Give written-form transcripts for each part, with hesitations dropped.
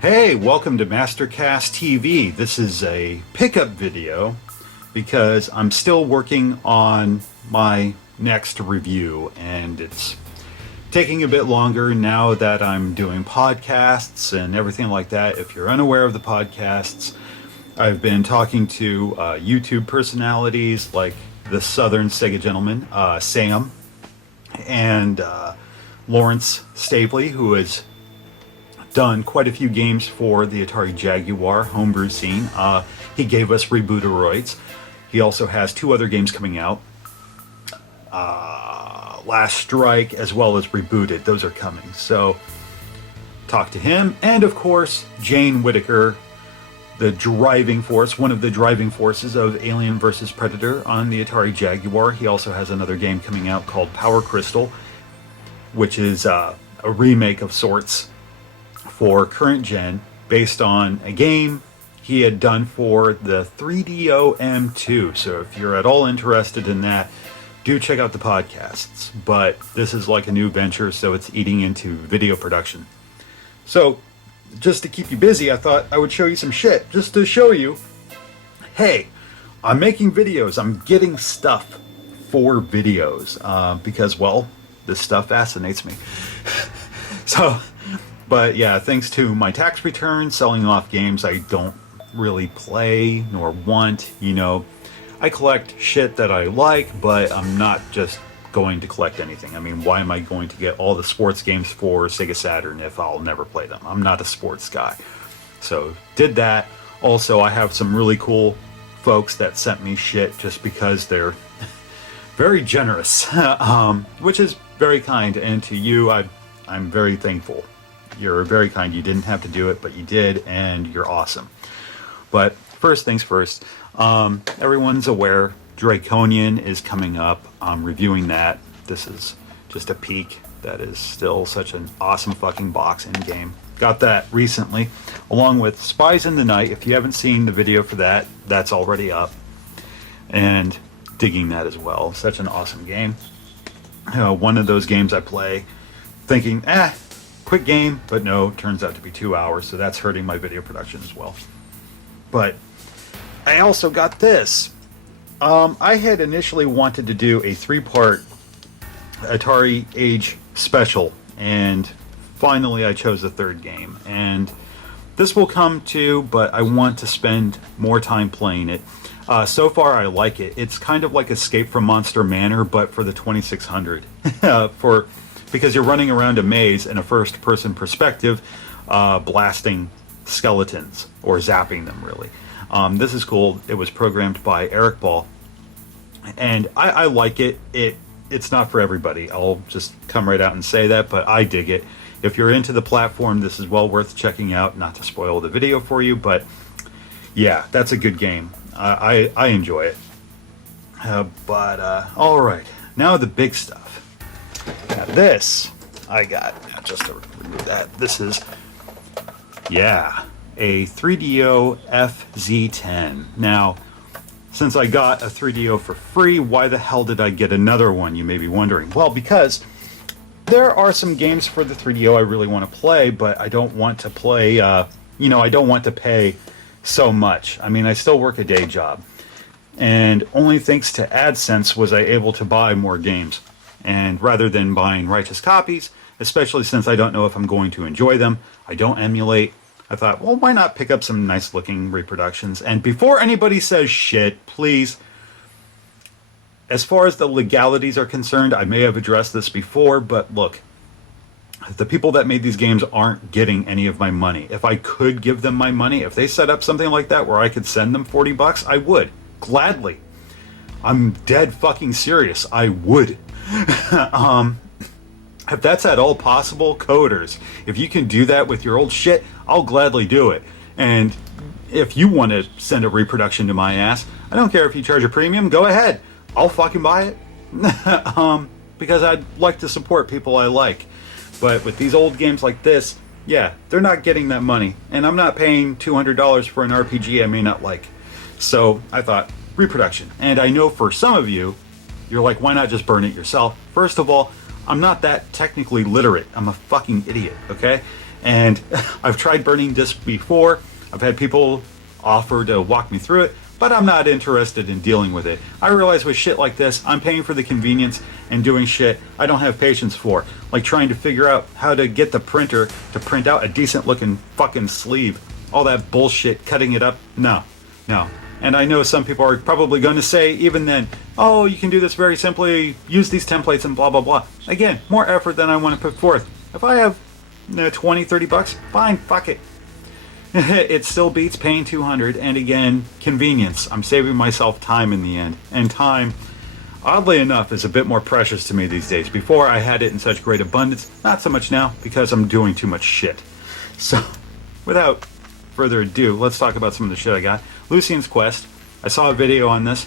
Hey, welcome to Mastercast TV. This is a pickup video because I'm still working on my next review, and it's taking a bit longer now that I'm doing podcasts and everything like that. If you're unaware of the podcasts, I've been talking to YouTube personalities like the Southern Sega Gentleman, Sam, and Lawrence Stapley, who has done quite a few games for the Atari Jaguar homebrew scene. He gave us Rebooteroids. He also has 2 other games coming out. Last Strike as well as Rebooted. Those are coming. So talk to him. And of course, Jane Whitaker, the driving force, one of the driving forces of Alien vs. Predator on the Atari Jaguar. He also has another game coming out called Power Crystal, which is a remake of sorts for current gen, based on a game he had done for the 3DO M2. So if you're at all interested in that, do check out the podcasts. But this is like a new venture, so it's eating into video production. So just to keep you busy, I thought I would show you some shit, just to show you, hey, I'm making videos, I'm getting stuff for videos, because, well, this stuff fascinates me. But yeah, thanks to my tax return, selling off games I don't really play nor want, I collect shit that I like, but I'm not just going to collect anything. I mean, why am I going to get all the sports games for Sega Saturn if I'll never play them? I'm not a sports guy. So, did that. Also, I have some really cool folks that sent me shit just because they're very generous, which is very kind, and to you, I'm very thankful. You're very kind. You didn't have to do it, but you did, and you're awesome. But first things first, everyone's aware Draconian is coming up. I'm reviewing that. This is just a peek. That is still such an awesome fucking box and game. Got that recently, along with Spies in the Night. If you haven't seen the video for that, that's already up. And digging that as well. Such an awesome game. One of those games I play thinking, quick game, but no, turns out to be 2 hours, so that's hurting my video production as well. But I also got this. I had initially wanted to do a 3-part AtariAge special, and finally I chose the 3rd game. And this will come too, but I want to spend more time playing it. So far I like it. It's kind of like Escape from Monster Manor, but for the 2600. Because you're running around a maze in a first-person perspective, blasting skeletons, or zapping them, really. This is cool. It was programmed by Eric Ball, and I like it. It's not for everybody. I'll just come right out and say that, but I dig it. If you're into the platform, this is well worth checking out. Not to spoil the video for you, but yeah, that's a good game. I enjoy it. All right, now the big stuff. Now this, I got, just to remove that, this is, a 3DO FZ10. Now, since I got a 3DO for free, why the hell did I get another one, you may be wondering? Well, because there are some games for the 3DO I really want to play, but I don't want to play, I don't want to pay so much. I mean, I still work a day job, and only thanks to AdSense was I able to buy more games. And rather than buying righteous copies, especially since I don't know if I'm going to enjoy them, I don't emulate, I thought, well, why not pick up some nice looking reproductions? And before anybody says shit, please, as far as the legalities are concerned, I may have addressed this before, but look, the people that made these games aren't getting any of my money. If I could give them my money, if they set up something like that where I could send them $40, I would, gladly. I'm dead fucking serious, I would. If that's at all possible, coders, if you can do that with your old shit, I'll gladly do it. And if you want to send a reproduction to my ass, I don't care if you charge a premium, go ahead. I'll fucking buy it. Because I'd like to support people I like. But with these old games like this, yeah, they're not getting that money. And I'm not paying $200 for an RPG I may not like. So I thought, reproduction. And I know for some of you, you're like, why not just burn it yourself? First of all, I'm not that technically literate. I'm a fucking idiot, okay? And I've tried burning discs before. I've had people offer to walk me through it, but I'm not interested in dealing with it. I realize with shit like this, I'm paying for the convenience and doing shit I don't have patience for. Like trying to figure out how to get the printer to print out a decent looking fucking sleeve. All that bullshit, cutting it up, no. And I know some people are probably going to say, even then, oh, you can do this very simply, use these templates and blah, blah, blah. Again, more effort than I want to put forth. If I have 20, 30 bucks, fine, fuck it. It still beats paying 200, and again, convenience. I'm saving myself time in the end. And time, oddly enough, is a bit more precious to me these days. Before, I had it in such great abundance. Not so much now, because I'm doing too much shit. So, without further ado, let's talk about some of the shit I got. Lucian's Quest. I saw a video on this.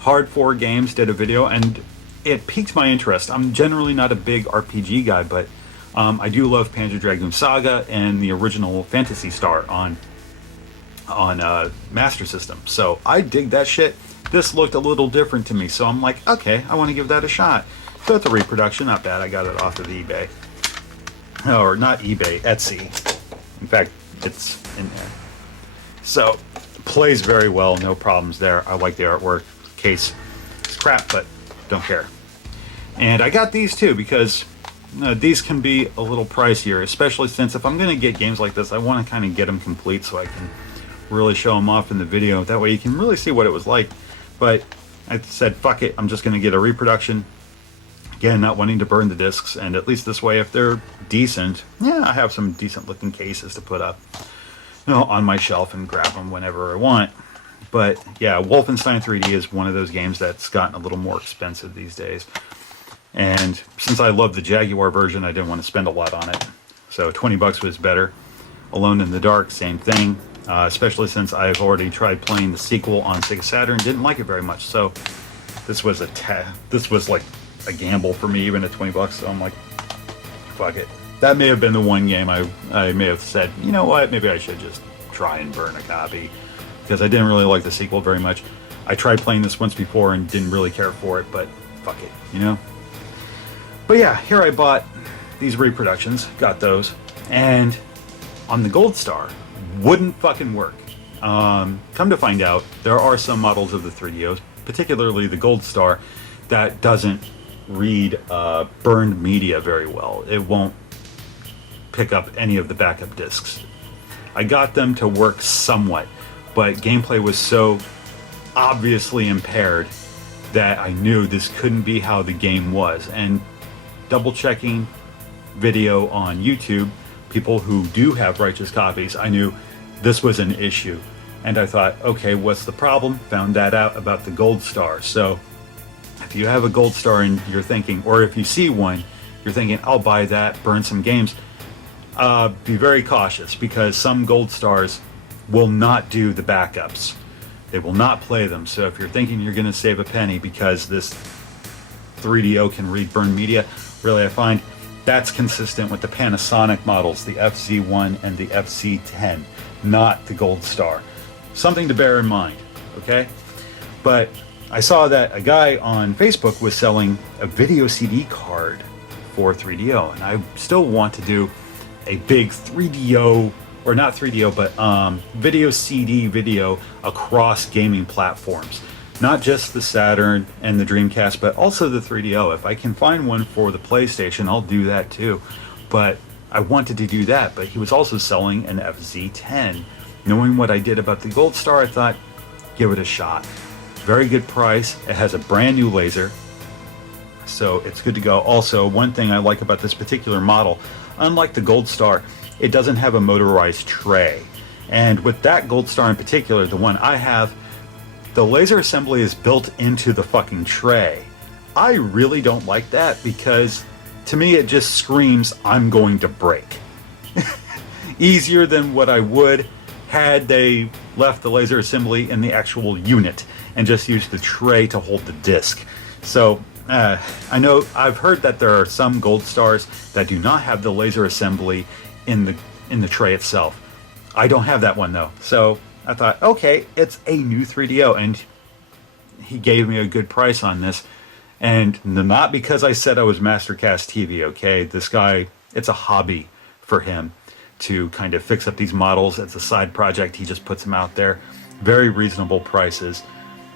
Hard 4 Games did a video, and it piqued my interest. I'm generally not a big RPG guy, but I do love Panzer Dragoon Saga and the original Phantasy Star on Master System. So I dig that shit. This looked a little different to me, so I'm like, okay, I want to give that a shot. So it's a reproduction, not bad. I got it off of eBay. Or not eBay, Etsy. In fact, it's in there. So, plays very well, no problems there. I like the artwork. Case is crap, but don't care. And I got these too because these can be a little pricier, especially since if I'm going to get games like this, I want to kind of get them complete so I can really show them off in the video. That way you can really see what it was like. But I said, fuck it, I'm just going to get a reproduction. Again, not wanting to burn the discs, and at least this way, if they're decent, yeah, I have some decent looking cases to put up, on my shelf and grab them whenever I want. But yeah, Wolfenstein 3D is one of those games that's gotten a little more expensive these days. And since I love the Jaguar version, I didn't want to spend a lot on it. So 20 bucks was better. Alone in the Dark, same thing. Especially since I've already tried playing the sequel on Sega Saturn, didn't like it very much. So this was like a gamble for me, even at 20 bucks. So I'm like, fuck it. That may have been the one game I may have said, you know what, maybe I should just try and burn a copy, because I didn't really like the sequel very much. I tried playing this once before and didn't really care for it, but fuck it, But yeah, here I bought these reproductions, got those, and on the Gold Star, wouldn't fucking work. Come to find out, there are some models of the 3DOs, particularly the Gold Star, that doesn't read burned media very well. It won't pick up any of the backup discs. I got them to work somewhat, but gameplay was so obviously impaired that I knew this couldn't be how the game was. And double checking video on YouTube, people who do have righteous copies, I knew this was an issue. And I thought, okay, what's the problem? Found that out about the Gold Star. So if you have a Gold Star and you're thinking, or if you see one, you're thinking, I'll buy that, burn some games, be very cautious, because some Gold Stars will not do the backups. They will not play them. So if you're thinking you're going to save a penny because this 3DO can read burned media, really I find that's consistent with the Panasonic models, the FZ1 and the FZ10, not the Gold Star. Something to bear in mind, okay? But I saw that a guy on Facebook was selling a video CD card for 3DO, and I still want to do a big 3DO, or not 3DO, but video CD video across gaming platforms. Not just the Saturn and the Dreamcast, but also the 3DO. If I can find one for the PlayStation, I'll do that too. But I wanted to do that, but he was also selling an FZ10. Knowing what I did about the Gold Star, I thought, give it a shot. Very good price. It has a brand new laser, so it's good to go. Also, one thing I like about this particular model, unlike the Gold Star, it doesn't have a motorized tray. And with that Gold Star in particular, the one I have, the laser assembly is built into the fucking tray. I really don't like that, because to me it just screams, I'm going to break. Easier than what I would had they left the laser assembly in the actual unit and just used the tray to hold the disc. So I know I've heard that there are some Gold Stars that do not have the laser assembly in the tray itself. I don't have that one though. So I thought, okay, it's a new 3DO, and he gave me a good price on this. And not because I said I was Mastercast TV, okay? This guy, it's a hobby for him to kind of fix up these models. It's a side project. He just puts them out there. Very reasonable prices,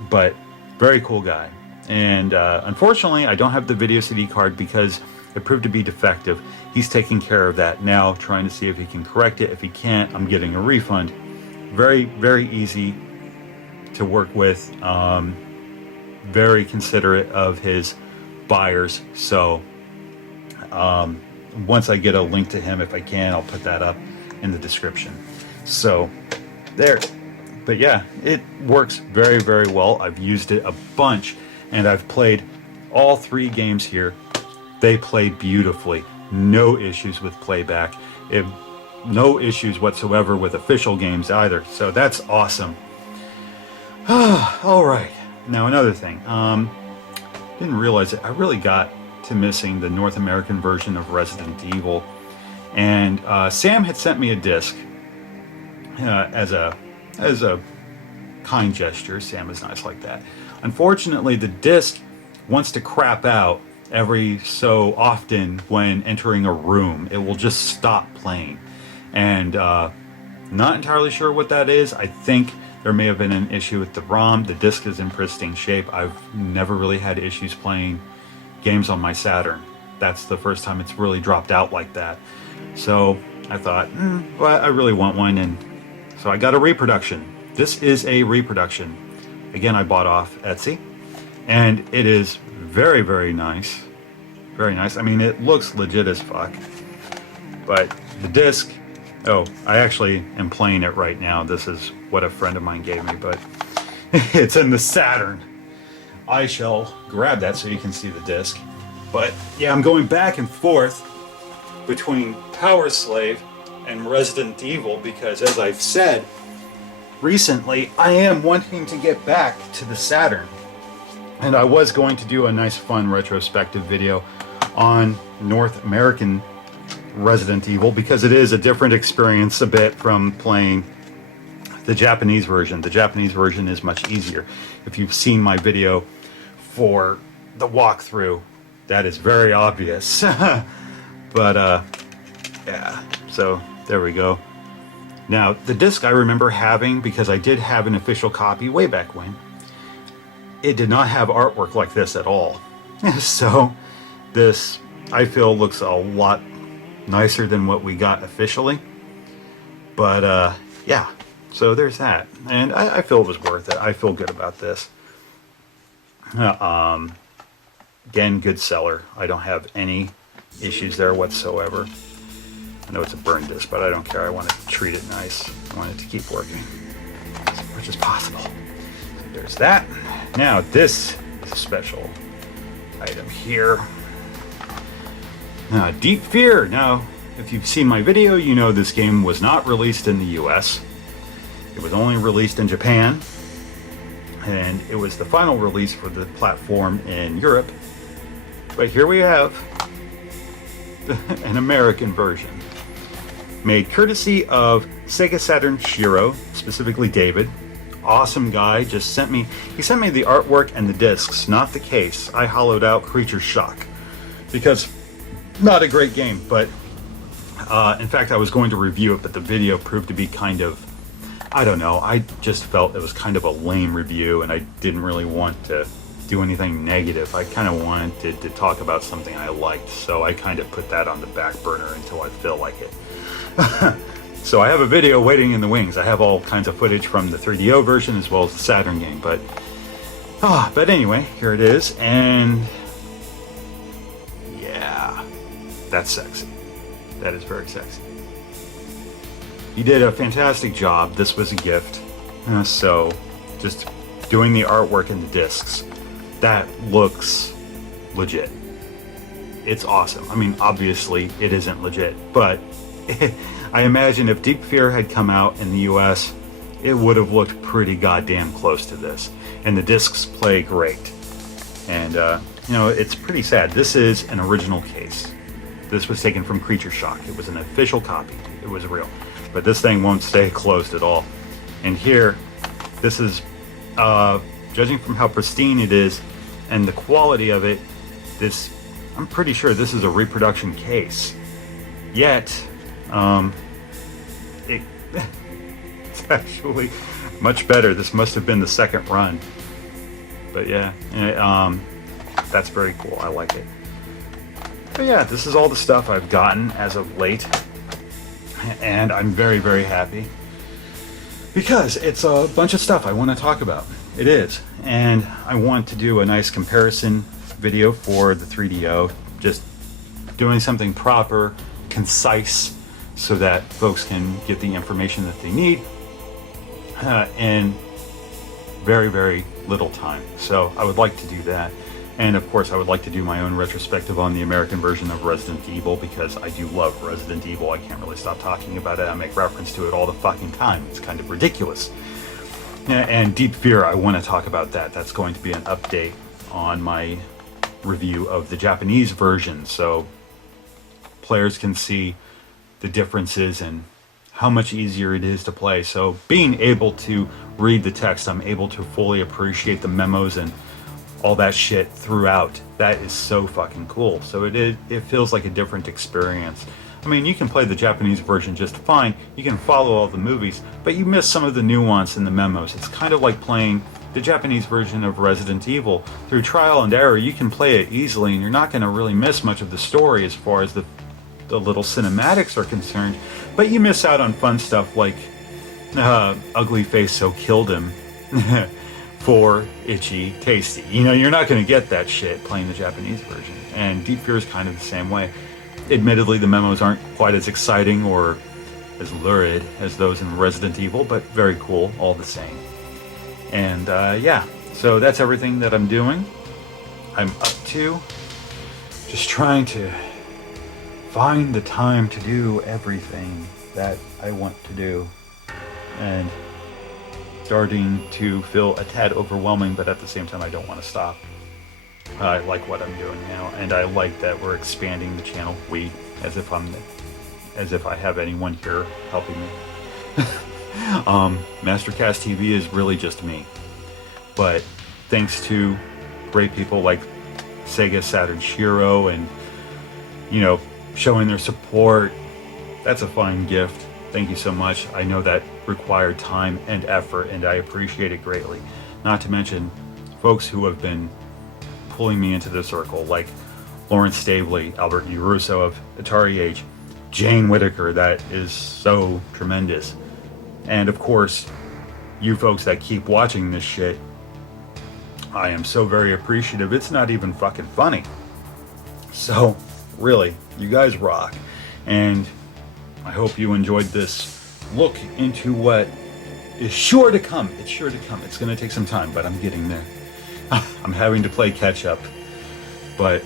but very cool guy. And unfortunately, I don't have the video CD card because it proved to be defective. He's taking care of that now, trying to see if he can correct it. If he can't, I'm getting a refund. Very, very easy to work with. Very considerate of his buyers. So once I get a link to him, if I can, I'll put that up in the description. So there. But yeah, it works very, very well. I've used it a bunch, and I've played all 3 games here. They play beautifully. No issues with playback. No issues whatsoever with official games either. So that's awesome. All right. Now another thing. Didn't realize it. I really got to missing the North American version of Resident Evil, and Sam had sent me a disc as a kind gesture. Sam is nice like that. Unfortunately, the disc wants to crap out every so often when entering a room. It will just stop playing, and not entirely sure what that is. I think there may have been an issue with the ROM. The disc is in pristine shape. I've never really had issues playing games on my Saturn. That's the first time it's really dropped out like that. So I thought, well, I really want one, and so I got a reproduction. This is a reproduction. Again, I bought off Etsy, and it is very, very nice. Very nice. I mean, it looks legit as fuck. But the disc, oh, I actually am playing it right now. This is what a friend of mine gave me, but it's in the Saturn. I shall grab that so you can see the disc. But yeah, I'm going back and forth between Power Slave and Resident Evil because, as I've said recently, I am wanting to get back to the Saturn. And I was going to do a nice fun retrospective video on North American Resident Evil because it is a different experience a bit from playing the Japanese version. The Japanese version is much easier. If you've seen my video for the walkthrough, that is very obvious. But yeah, so there we go. Now, the disc I remember having, because I did have an official copy way back when, it did not have artwork like this at all. So this, I feel, looks a lot nicer than what we got officially. But yeah, so there's that. And I feel it was worth it. I feel good about this. Again, good seller. I don't have any issues there whatsoever. I know it's a burn disc, but I don't care. I want to treat it nice. I want it to keep working as much as possible. There's that. Now, this is a special item here. Deep Fear. Now, if you've seen my video, you know this game was not released in the US. It was only released in Japan. And it was the final release for the platform in Europe. But here we have an American version, made courtesy of Sega Saturn Shiro, specifically David. Awesome guy. He sent me the artwork and the discs, not the case. I hollowed out Creature Shock because not a great game, but in fact I was going to review it, but the video proved to be kind of, I don't know, I just felt it was kind of a lame review, and I didn't really want to do anything negative. I kind of wanted to talk about something I liked, so I kind of put that on the back burner until I feel like it. So I have a video waiting in the wings. I have all kinds of footage from the 3DO version as well as the Saturn game, but anyway, here it is, and yeah, that's sexy. That is very sexy. He did a fantastic job. This was a gift. So just doing the artwork and the discs, that looks legit. It's awesome. I mean, obviously it isn't legit, but I imagine if Deep Fear had come out in the US, it would have looked pretty goddamn close to this. And the discs play great. And, you know, it's pretty sad. This is an original case. This was taken from Creature Shock. It was an official copy. It was real. But this thing won't stay closed at all. And here, this is, judging from how pristine it is, And the quality of it, I'm pretty sure this is a reproduction case. Yet, it's actually much better. This must have been the second run. But yeah, that's very cool. I like it. But yeah, this is all the stuff I've gotten as of late. And I'm very, very happy. Because it's a bunch of stuff I want to talk about. It is. And I want to do a nice comparison video for the 3DO. Just doing something proper, concise, so that folks can get the information that they need in very, very little time. So I would like to do that. And of course, I would like to do my own retrospective on the American version of Resident Evil, because I do love Resident Evil. I can't really stop talking about it. I make reference to it all the fucking time. It's kind of ridiculous. And Deep Fear, I want to talk about that. That's going to be an update on my review of the Japanese version, so players can see the differences and how much easier it is to play. So being able to read the text, I'm able to fully appreciate the memos and all that shit throughout. That is so fucking cool. So it feels like a different experience. I mean, you can play the Japanese version just fine. You can follow all the movies, but you miss some of the nuance in the memos. It's kind of like playing the Japanese version of Resident Evil. Through trial and error, you can play it easily, and you're not going to really miss much of the story as far as the little cinematics are concerned. But you miss out on fun stuff like Ugly Face So Killed Him for Itchy Tasty. You know, you're not going to get that shit playing the Japanese version. And Deep Fear is kind of the same way. Admittedly, the memos aren't quite as exciting or as lurid as those in Resident Evil, but very cool all the same. And yeah, so that's everything that I'm doing. I'm up to just trying to find the time to do everything that I want to do. And starting to feel a tad overwhelming, but at the same time I don't want to stop. I like what I'm doing now, and I like that we're expanding the channel. As if I have anyone here helping me. Mastercast TV is really just me. But thanks to great people like Sega Saturn Shiro and, you know, showing their support, that's a fine gift. Thank you so much. I know that required time and effort, and I appreciate it greatly. Not to mention folks who have been pulling me into the circle, like Lawrence Stabley, Albert Urusso of AtariAge, Jane Whitaker, that is so tremendous. And of course, you folks that keep watching this shit, I am so very appreciative. It's not even fucking funny. So, really, you guys rock. And I hope you enjoyed this look into what is sure to come. It's sure to come. It's going to take some time, but I'm getting there. I'm having to play catch up. But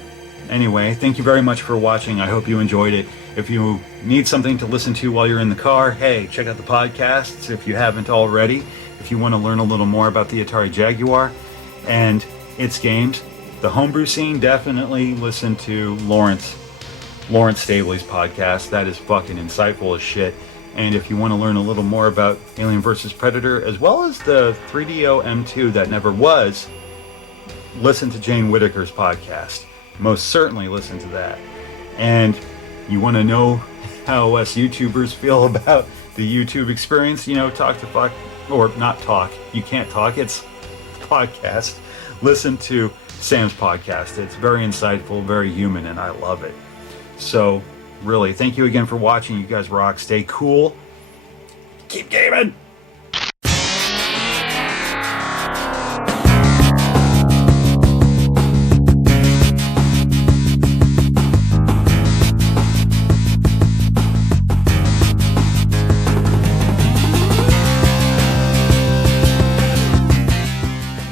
anyway, thank you very much for watching. I hope you enjoyed it. If you need something to listen to while you're in the car, hey, check out the podcasts if you haven't already. If you want to learn a little more about the Atari Jaguar and its games, the homebrew scene, definitely listen to Lawrence Stabley's podcast. That is fucking insightful as shit. And if you want to learn a little more about Alien vs. Predator, as well as the 3DO M2 that never was, listen to Jane Whitaker's podcast. Most certainly listen to that. And you want to know how us YouTubers feel about the YouTube experience, you know, talk to fuck, or not talk. You can't talk, it's podcast. Listen to Sam's podcast. It's very insightful, very human, and I love it. So, really, thank you again for watching. You guys rock. Stay cool. Keep gaming.